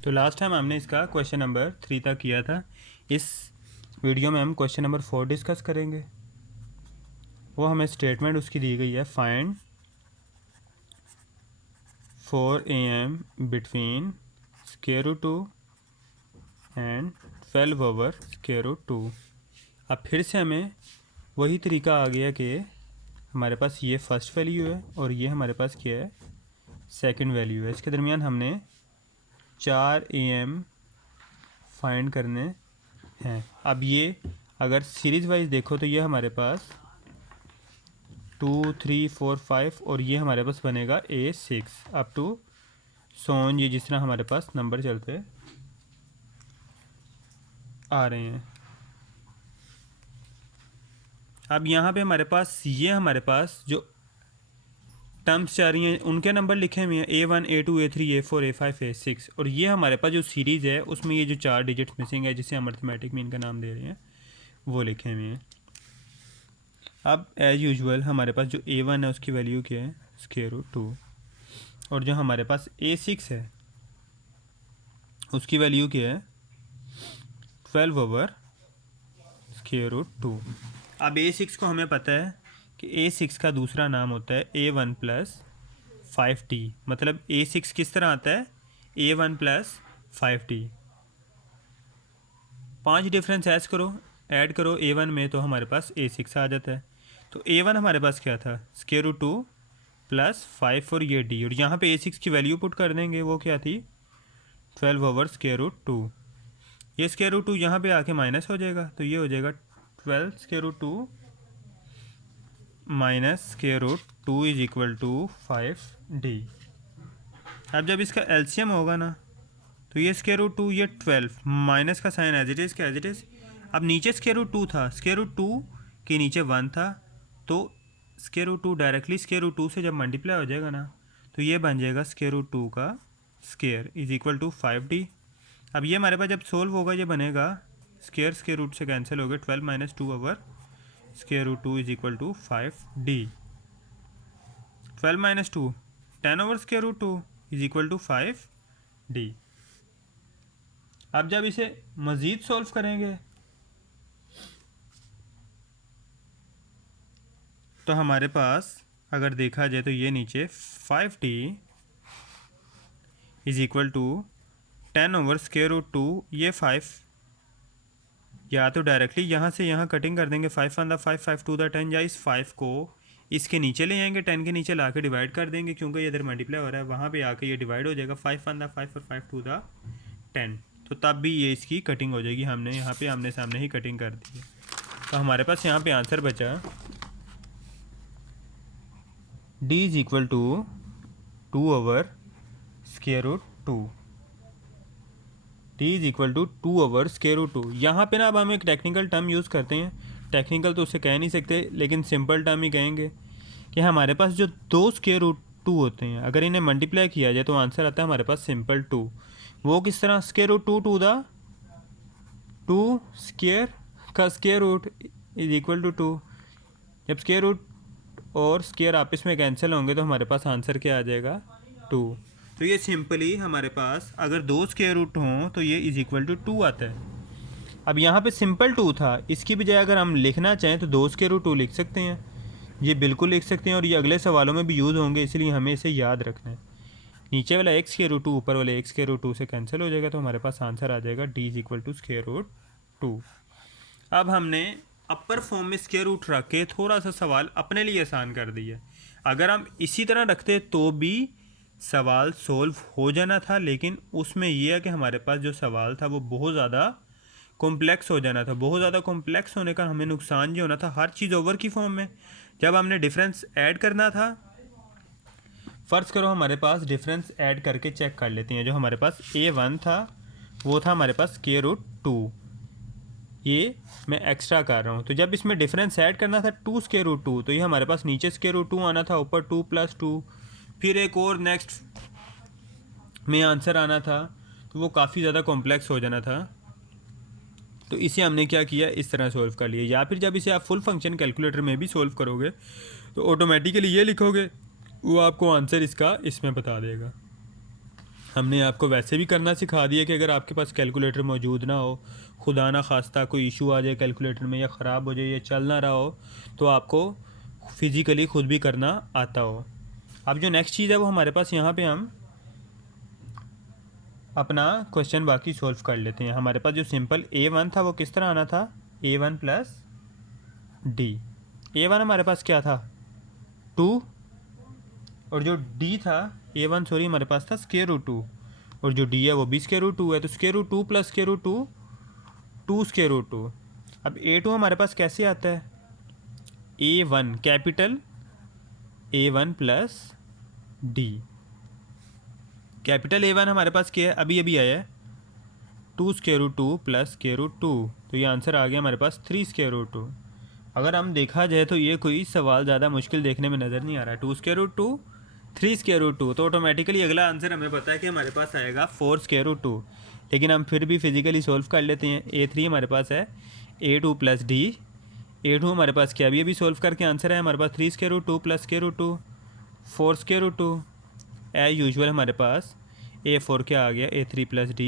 तो last time हमने इसका क्वेश्चन नंबर 3 तक किया था। इस वीडियो में हम क्वेश्चन नंबर 4 डिस्कस करेंगे। वो हमें स्टेटमेंट उसकी दी गई है, find 4 AM between square root 2 and 12 over square root 2। अब फिर से हमें वही तरीका आ गया कि हमारे पास ये फर्स्ट वैल्यू है और ये हमारे पास क्या है, सेकंड वैल्यू है। इसके दरमियान हमने 4 AM फाइंड करने हैं। अब ये अगर सीरीज़ वाइज देखो तो ये हमारे पास 2 3 4 5 और ये हमारे पास बनेगा A6 अप टू सोन, ये जिस तरह हमारे पास नंबर चलते आ रहे हैं। अब यहाँ पे हमारे पास हमारे पास जो टर्म्स जा रही हैं उनके नंबर लिखे हुए हैं A1 A2 A3 A4 A5 A6, और ये हमारे पास जो सीरीज़ है उसमें ये जो 4 डिजिट्स मिसिंग है जिसे हम अर्थमेटिक मीन का नाम दे रहे हैं वो लिखे हुए हैं। अब एज़ यूजुअल हमारे पास जो A1 है उसकी वैल्यू क्या है, स्क्वायर रूट 2, और जो हमारे पास A6 है उसकी वैल्यू क्या है, 12 ओवर स्क्वायर रूट 2। अब A6 को हमें पता है कि A6 का दूसरा नाम होता है A1 प्लस 5D। मतलब A6 किस तरह आता है, A1 plus 5D। 5 difference add करो A1 में तो हमारे पास A6 आ जाता है। तो A1 हमारे पास क्या था, स्क्वायर रूट 2 प्लस 5 और ये D, और यहाँ पे A6 की वैल्यू पुट कर देंगे, वो क्या थी 12 ओवर स्क्वायर रूट 2। ये स्क्वायर रूट 2 यहाँ पे आके माइनस हो जाएगा, तो ये हो जाएगा 12 square root 2 minus square root 2 is equal to 5D। अब जब इसका एलसीएम होगा ना तो ये स्क्वायर रूट 2, ये 12, माइनस का साइन एज इट इज़, क्या एज इट इज़। अब नीचे स्क्वायर रूट 2 था, स्क्वायर रूट 2 के नीचे 1 था, तो square root 2 directly square root 2 से जब मल्टीप्लाई हो जाएगा ना तो ये बन जाएगा स्क्वायर रूट 2 का square is equal to 5D। अब ये हमारे पास जब सोल्व होगा ये बनेगा स्क्वायर रूट से कैंसिल हो गया, 12 minus 2 over square root 2 is equal to 5D। 12 minus 2 10 over square root 2 is equal to 5D। अब जब इसे मज़ीद सॉल्व करेंगे तो हमारे पास अगर देखा जाए तो ये नीचे 5D is equal to 10 over square root 2, ये 5 या तो डायरेक्टली यहाँ से यहाँ कटिंग कर देंगे, 5 1 5 5 2 10, या इस 5 को इसके नीचे ले आएंगे, 10 के नीचे ला के डिवाइड कर देंगे, क्योंकि ये इधर मल्टीप्लाई हो रहा है, वहाँ पे आके ये डिवाइड हो जाएगा, 5 1 5 और 5 2 10, तो तब भी ये इसकी कटिंग हो जाएगी। हमने यहाँ पे आमने सामने ही कटिंग कर दी है, तो हमारे पास यहाँ पे आंसर बचा D is equal to 2 over square root 2। D is equal to 2 over square root 2। यहाँ पे ना अब हम एक टेक्निकल टर्म यूज़ करते हैं, टेक्निकल तो उसे कह नहीं सकते लेकिन सिंपल टर्म ही कहेंगे, कि हमारे पास जो 2 स्क्वायर रूट 2 होते हैं अगर इन्हें मल्टीप्लाई किया जाए तो आंसर आता है हमारे पास सिंपल 2। वो किस तरह, square root 2 to the 2 square का square root is equal to 2। जब स्क्वायर रूट और स्क्वायर आपस में कैंसिल होंगे तो हमारे पास आंसर क्या आ जाएगा, 2। तो ये सिंपली हमारे पास अगर 2 स्क्वायर रूट हों तो ये इज इक्वल टू 2 आता है। अब यहाँ पे सिंपल 2 था, इसकी बजाय अगर हम लिखना चाहें तो 2 स्क्वायर रूट 2 लिख सकते हैं, ये बिल्कुल लिख सकते हैं, और ये अगले सवालों में भी यूज़ होंगे, इसलिए हमें इसे याद रखना है। नीचे वाला x स्क्वायर रूट 2 ऊपर वाले x स्क्वायर रूट 2 से कैंसिल हो जाएगा, तो हमारे पास आंसर आ जाएगा D is equal to square root 2। अब हमने अपर फॉर्म में स्क्वायर रूट रख के थोड़ा सा सवाल अपने लिए आसान कर दिया। अगर हम इसी तरह रखते तो भी सवाल सोल्व हो जाना था, लेकिन उसमें यह है कि हमारे पास जो सवाल था वो बहुत ज़्यादा कॉम्प्लेक्स हो जाना था। बहुत ज़्यादा कॉम्प्लेक्स होने का हमें नुकसान ये होना था, हर चीज़ ओवर की फॉर्म में। जब हमने डिफरेंस ऐड करना था, फ़र्ज़ करो हमारे पास डिफरेंस ऐड करके चेक कर लेते हैं, जो हमारे पास A1 था वो था हमारे पास स्क्वायर रूट 2, ये मैं एक्स्ट्रा कर रहा हूँ। तो जब इसमें डिफरेंस ऐड करना था 2 स्क्वायर रूट 2, तो ये हमारे पास नीचे स्क्वायर रूट 2 आना था, ऊपर 2 प्लस 2, फिर एक और नेक्स्ट में आंसर आना था, तो वो काफ़ी ज़्यादा कॉम्प्लेक्स हो जाना था। तो इसे हमने क्या किया, इस तरह सॉल्व कर लिया। या फिर जब इसे आप फुल फंक्शन कैलकुलेटर में भी सॉल्व करोगे तो ऑटोमेटिकली ये लिखोगे, वो आपको आंसर इसका इसमें बता देगा। हमने आपको वैसे भी करना सिखा दिया कि अगर आपके पास कैलकुलेटर मौजूद ना हो, खुदा ना खास्ता कोई इशू आ जाए कैलकुलेटर में या ख़राब हो जाए या चल ना रहा हो, तो आपको फ़िज़िकली ख़ुद भी करना आता हो। अब जो नेक्स्ट चीज़ है वो हमारे पास यहाँ पे हम अपना क्वेश्चन बाकी सॉल्व कर लेते हैं। हमारे पास जो सिंपल A1 था वो किस तरह आना था, A1 प्लस D। A1 हमारे पास क्या था, 2, और जो D था A1 सॉरी हमारे पास था स्क्वायर रूट 2, और जो D है वो भी स्क्वायर रूट 2 है, तो square root 2 plus square root 2, 2 square root 2। अब A2 हमारे पास कैसे आता है, A1 capital A1 plus D। Capital A1 हमारे पास क्या है, अभी अभी आया है 2 square root 2 plus square root 2, तो ये आंसर आ गया हमारे पास 3 स्क्वायर रूट 2। अगर हम देखा जाए तो ये कोई सवाल ज़्यादा मुश्किल देखने में नज़र नहीं आ रहा है। 2 स्क्वायर रूट 2, 3 स्क्वायर रूट 2, तो ऑटोमेटिकली अगला आंसर हमें पता है कि हमारे पास आएगा 4 स्क्वायर रूट 2। लेकिन हम फिर भी फिजिकली सॉल्व कर लेते हैं। A3 हमारे पास है A2 प्लस D। A2 हमारे पास क्या, अभी सॉल्व करके आंसर है हमारे पास 3 square root 2 plus square root 2, 4 square root 2। As usual हमारे पास A4 क्या आ गया, A3 प्लस D,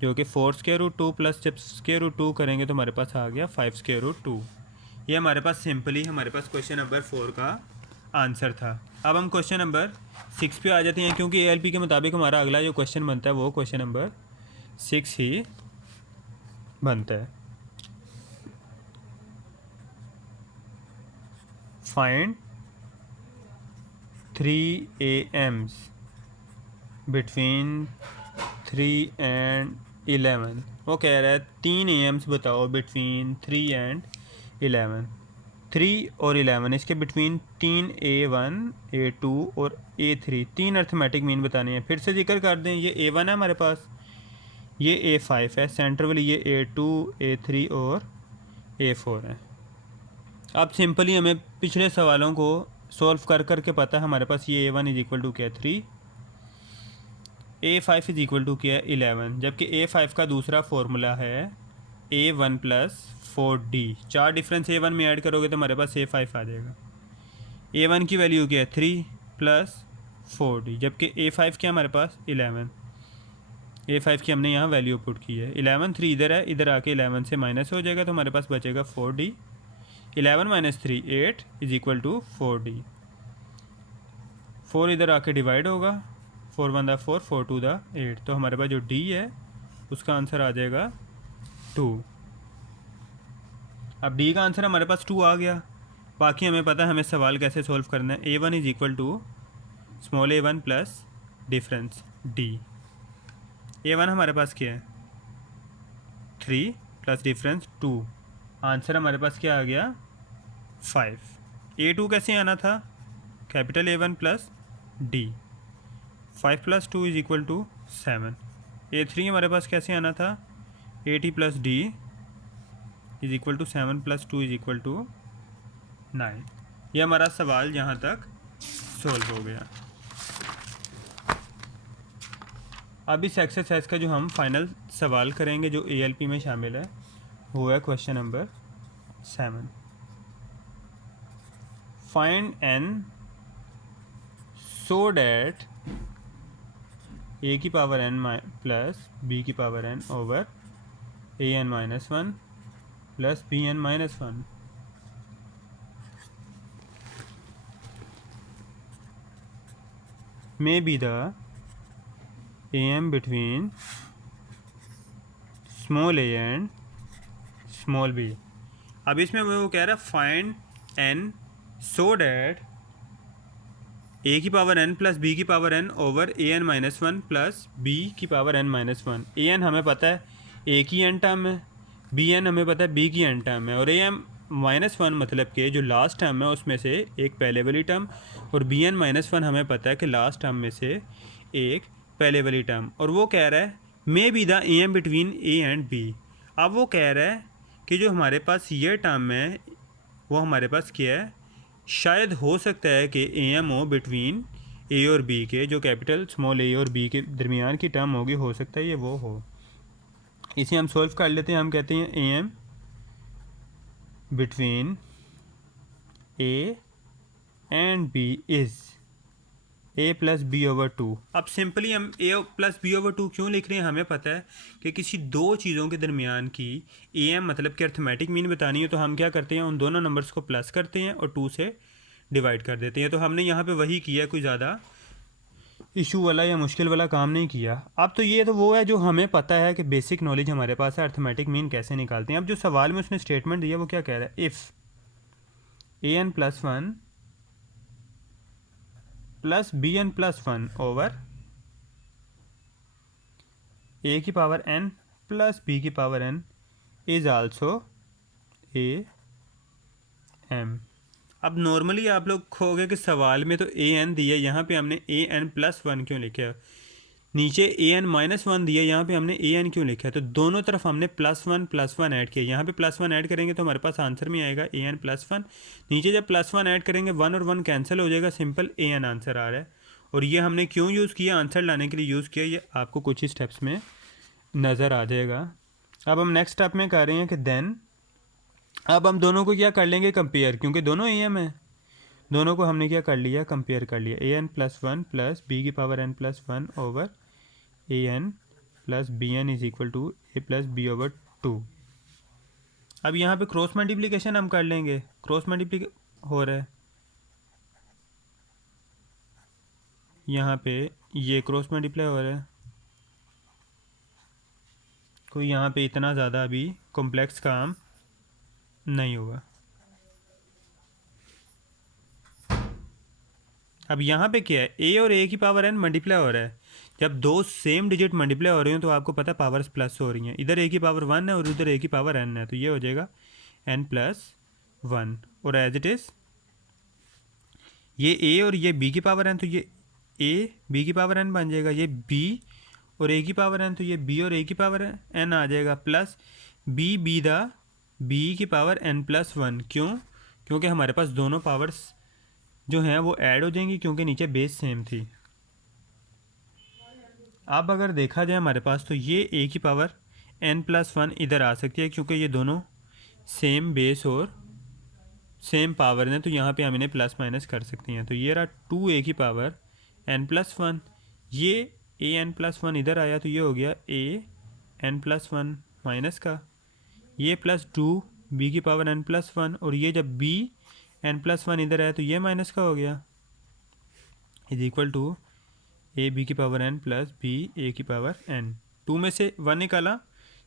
जो कि 4 स्क्वायर रूट 2 प्लस जब स्क्वायर रूट 2 करेंगे तो हमारे पास आ गया 5 स्क्वायर रूट 2। ये हमारे पास सिंपली हमारे पास क्वेश्चन नंबर 4 का आंसर था। अब हम क्वेश्चन नंबर 6 पे आ जाते हैं, क्योंकि ALP के मुताबिक हमारा अगला जो क्वेश्चन बनता है वो क्वेश्चन नंबर 6 ही बनता है। Find 3 AMs between 3 and 11। वो कह रहा है 3 AMs बताओ बिटवीन 3 एंड 11। 3 और 11 इसके बिटवीन 3 A1 A2 और A3 तीन अर्थमेटिक मीन बताने हैं। फिर से जिक्र कर दें, ये A1 है हमारे पास, ये A5 है, सेंटर वाली ये A2 A3 और A4 है। अब सिंपली हमें पिछले सवालों को सॉल्व कर करके पता है हमारे पास ये A1 इज इक्वल टू क्या है 3, A5 इज इक्वल टू क्या है 11, जबकि A5 का दूसरा फॉर्मूला है A1 plus 4D। 4 difference A1 में ऐड करोगे तो हमारे पास A5 आ जाएगा। A1 की वैल्यू क्या है 3 प्लस 4D, जबकि A5 क्या हमारे पास 11। A5 की हमने यहाँ वैल्यू पुट की है। 11 3 इधर है, इधर आके 11 से माइनस हो जाएगा तो हमारे पास बचेगा 4D। 11 minus 3 8 is equal to 4D। 4 इधर आके डिवाइड होगा, 4 1 दा 4, 4 2 दा 8, तो हमारे पास जो D है उसका आंसर आ जाएगा 2। अब D का आंसर हमारे पास 2 आ गया। बाकी हमें पता है हमें सवाल कैसे सॉल्व करना है। A1 is equal to small A1 plus difference D। A1 हमारे पास क्या है 3 प्लस डिफरेंस 2, आंसर हमारे पास क्या आ गया 5। A2 कैसे आना था, capital A1 plus D, 5 plus 2 is equal to 7। A3 हमारे पास कैसे आना था, AT plus D is equal to 7 plus 2 is equal to 9। ये हमारा सवाल यहाँ तक सोल्व हो गया। अब इस एक्सरसाइज का जो हम फाइनल सवाल करेंगे जो ALP में शामिल है वो है question number 7। Find n so that a की पावर n प्लस b की power n over an minus 1 plus bn minus 1 may be the am between small a and small b। अब इसमें वो कह रहा है find n so that a की power n plus b की power n over an minus 1 plus b की power n minus 1। an हमें पता है a की n टर्म है, bn हमें पता है b की n टर्म है, और am माइनस 1 मतलब कि जो लास्ट टर्म है उसमें से एक पहले वाली टर्म, और bn माइनस 1 हमें पता है कि लास्ट टर्म में से एक पहले वाली टर्म। और वो कह रहा है may be the am between a and b। अब वो कह रहा है कि जो हमारे पास ये टर्म है वो हमारे पास क्या है, शायद हो सकता है कि am हो बिटवीन a और b के, जो कैपिटल स्मॉल a और b के दरमियान की टर्म होगी, हो सकता है ये वो हो। इसे हम सॉल्व कर लेते हैं। हम कहते हैं am between a and b is a plus B over two. अब सिंपली हम a plus B over two क्यों लिख रहे हैं, हमें पता है कि किसी दो चीज़ों के दरमियान की ए एम मतलब कि अर्थमेटिक मीन बतानी है, तो हम क्या करते हैं, उन दोनों नंबर्स को प्लस करते हैं और टू से डिवाइड कर देते हैं। तो हमने यहाँ पे वही किया, कोई ज़्यादा इशू वाला या मुश्किल वाला काम नहीं किया। अब तो ये तो वो है जो हमें पता है कि बेसिक नॉलेज हमारे पास है, अर्थमेटिक मीन कैसे निकालते हैं। अब जो सवाल में उसने स्टेटमेंट दिया वो क्या कह रहा है, if A N plus one plus B N plus one over A की पावर एन प्लस बी की power N is also A M. अब नॉर्मली आप लोग खोगे कि सवाल में तो ए एन दिया, यहाँ पे हमने ए एन प्लस वन क्यों लिखा है, नीचे ए एन माइनस वन दिया, यहाँ पे हमने ए एन क्यों लिखा है। तो दोनों तरफ हमने प्लस वन ऐड किया, यहाँ पे प्लस वन ऐड करेंगे तो हमारे पास आंसर में आएगा ए एन प्लस वन। नीचे जब प्लस वन ऐड करेंगे वन और वन कैंसिल हो जाएगा, सिंपल ए एन आंसर आ रहा है। और ये हमने क्यों यूज़ किया, आंसर लाने के लिए यूज़ किया, ये आपको कुछ ही स्टेप्स में नज़र आ जाएगा। अब हम नेक्स्ट स्टेप में कर रहे हैं कि देन अब हम दोनों को क्या कर लेंगे, कंपेयर, क्योंकि दोनों ए एम है, दोनों को हमने क्या कर लिया, कंपेयर कर लिया। A N plus one plus B की power N plus one over A N plus B N is equal to A plus B over two. अब यहाँ पे क्रॉस मल्टीप्लिकेशन हम कर लेंगे, क्रॉस मल्टीप्लिक हो रहा है यहाँ पे, ये क्रॉस मल्टीप्लाई हो रहा है, कोई यहाँ पे इतना ज़्यादा अभी कॉम्प्लेक्स काम नहीं होगा। अब यहाँ पे क्या है, ए और ए की पावर एन मल्टीप्लाई हो रहा है। जब दो सेम डिजिट मल्टीप्लाई हो रहे हो तो आपको पता है पावर्स प्लस हो रही हैं, इधर ए की पावर वन है और उधर ए की पावर एन है, तो ये हो जाएगा एन प्लस वन। और एज इट इज़ ये ए और ये बी की पावर एन, तो ये ए बी की पावर एन बन जाएगा, ये बी और ए की पावर एन, तो ये बी और ए की पावर एन आ जाएगा, plus b b the b की पावर एन प्लस वन। क्यों, क्योंकि हमारे पास दोनों पावर्स जो हैं वो ऐड हो जाएंगी, क्योंकि नीचे बेस सेम थी। अब अगर देखा जाए हमारे पास, तो ये ए की पावर एन प्लस वन इधर आ सकती है, क्योंकि ये दोनों सेम बेस और सेम पावर हैं, तो यहाँ पे हम इन्हें प्लस माइनस कर सकते हैं। तो ये रहा टू ए की पावर एन प्लस वन, ये ए एन प्लस वन इधर आया, तो ये हो गया A N plus one minus का, ये प्लस टू बी की पावर एन प्लस वन, और ये जब बी एन प्लस वन इधर आया तो ये माइनस का हो गया, is equal to a B की पावर एन प्लस बी ए की पावर एन। टू में से वन निकाला,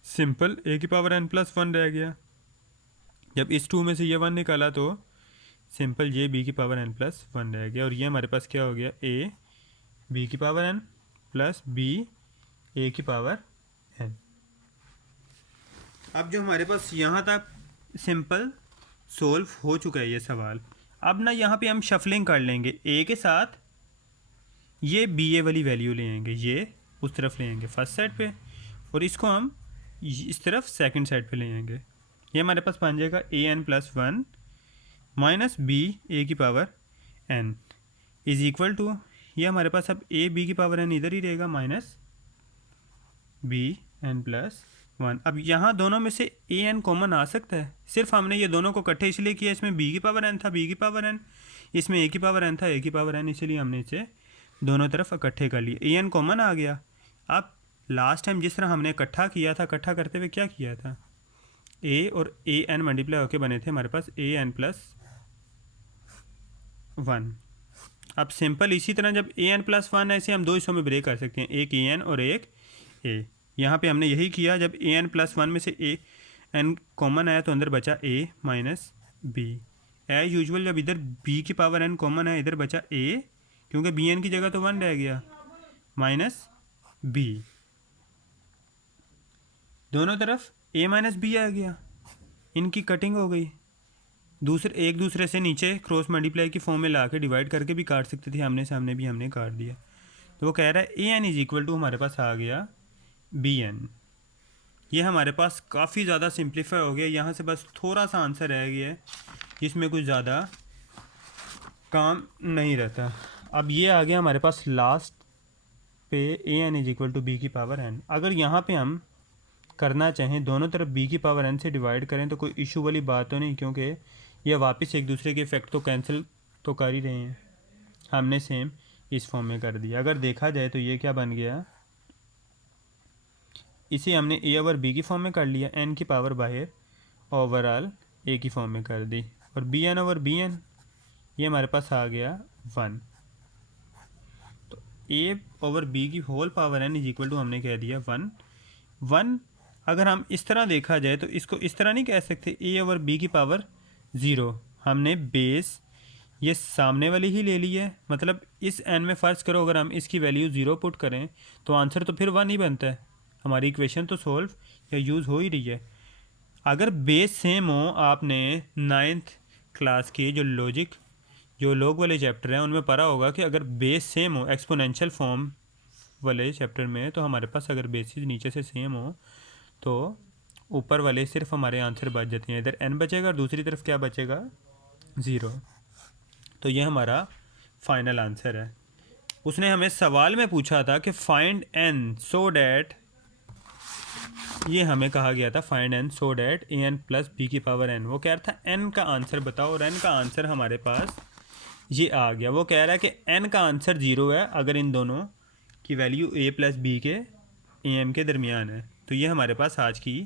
सिंपल ए की पावर एन प्लस वन रह गया। जब इस टू में से ये वन निकाला तो सिंपल ये बी की पावर एन प्लस वन रह गया, और ये हमारे पास क्या हो गया, ए बी की पावर एन प्लस बी ए की पावर एन। अब जो हमारे पास यहाँ तक सिंपल सोल्व हो चुका है ये सवाल। अब ना यहाँ पे हम शफलिंग कर लेंगे, ए के साथ ये बी ए वाली वैल्यू ले आएंगे, ये उस तरफ ले आएंगे फर्स्ट साइड पे, और इसको हम इस तरफ सेकंड साइड पे ले आएंगे। ये हमारे पास बन जाएगा A N plus one minus B ए की power N is equal to, ये हमारे पास अब ए बी की पावर एन इधर ही रहेगा, minus B N plus one. अब यहाँ दोनों में से ए एन कॉमन आ सकता है, सिर्फ हमने ये दोनों को इकट्ठे इसलिए किया, इसमें बी की पावर एन था बी की पावर एन, इसमें ए की पावर एन था ए की पावर एन, इसलिए हमने इसे दोनों तरफ इकट्ठे कर लिए, ए एन कॉमन आ गया। अब लास्ट टाइम जिस तरह हमने इकट्ठा किया था, इकट्ठा करते हुए क्या किया था, ए और ए एन मल्टीप्लाई होकर बने थे हमारे पास ए एन प्लस वन। अब सिंपल इसी तरह जब ए एन प्लस वन है, इसे हम दो हिस्सों में ब्रेक कर सकते हैं, एक ए एन और एक ए। यहाँ पे हमने यही किया, जब ए एन प्लस वन में से ए एन कॉमन आया तो अंदर बचा ए माइनस बी। एज यूजुअल जब इधर बी की पावर एन कॉमन आया, इधर बचा ए, क्योंकि बी एन की जगह तो वन रह गया, माइनस बी, दोनों तरफ ए माइनस बी आ गया, इनकी कटिंग हो गई। एक दूसरे से नीचे क्रॉस मल्टीप्लाई की फॉर्म में ला के डिवाइड करके भी काट सकते थे, आमने सामने भी हमने काट दिया। तो वो कह रहा है ए एन इज इक्वल टू, हमारे पास आ गया बी एन। ये हमारे पास काफ़ी ज़्यादा सिंप्लीफाई हो गया, यहाँ से बस थोड़ा सा आंसर रह गया है, इसमें कुछ ज़्यादा काम नहीं रहता। अब ये आ गया हमारे पास लास्ट पे A N is equal to B की पावर एन। अगर यहाँ पे हम करना चाहें दोनों तरफ बी की पावर एन से डिवाइड करें तो कोई इशू वाली बात तो नहीं, क्योंकि ये वापस एक दूसरे के इफेक्ट तो कैंसिल तो कर ही रहे हैं, हमने सेम इस फॉर्म में कर दिया। अगर देखा जाए तो ये क्या बन गया, इसे हमने ए ओवर बी की फॉर्म में कर लिया, एन की पावर बाहर ओवरऑल ए की फॉर्म में कर दी, और b n over b n ये हमारे पास आ गया 1। तो ए ओवर बी की whole power N is equal to हमने कह दिया 1। अगर हम इस तरह देखा जाए तो इसको इस तरह नहीं कह सकते ए ओवर बी की पावर 0, हमने बेस ये सामने वाली ही ले ली है, मतलब इस एन में फ़र्ज़ करो अगर हम इसकी वैल्यू 0 पुट करें तो आंसर तो फिर 1 ही बनता है, हमारी इक्वेशन तो सॉल्व या यूज़ हो ही रही है। अगर बेस सेम हो, आपने 9th क्लास की जो लॉग वाले चैप्टर हैं उनमें पढ़ा होगा कि अगर बेस सेम हो एक्सपोनेंशियल फॉर्म वाले चैप्टर में, तो हमारे पास अगर बेसिस नीचे से सेम हो तो ऊपर वाले सिर्फ हमारे आंसर बच जाते हैं, इधर n बचेगा और दूसरी तरफ क्या बचेगा 0। तो ये हमारा फाइनल आंसर है। उसने हमें सवाल में पूछा था कि फाइंड n सो डैट, ये हमें कहा गया था find n so that a N plus B की पावर n। वो कह रहा था n का आंसर बताओ, और n का आंसर हमारे पास ये आ गया। वो कह रहा है कि n का आंसर 0 है अगर इन दोनों की वैल्यू a प्लस बी के ए एम के दरमियान है। तो ये हमारे पास आज की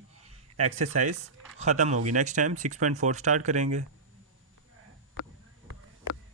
एक्सरसाइज ख़त्म होगी। नेक्स्ट टाइम 6.4 स्टार्ट करेंगे।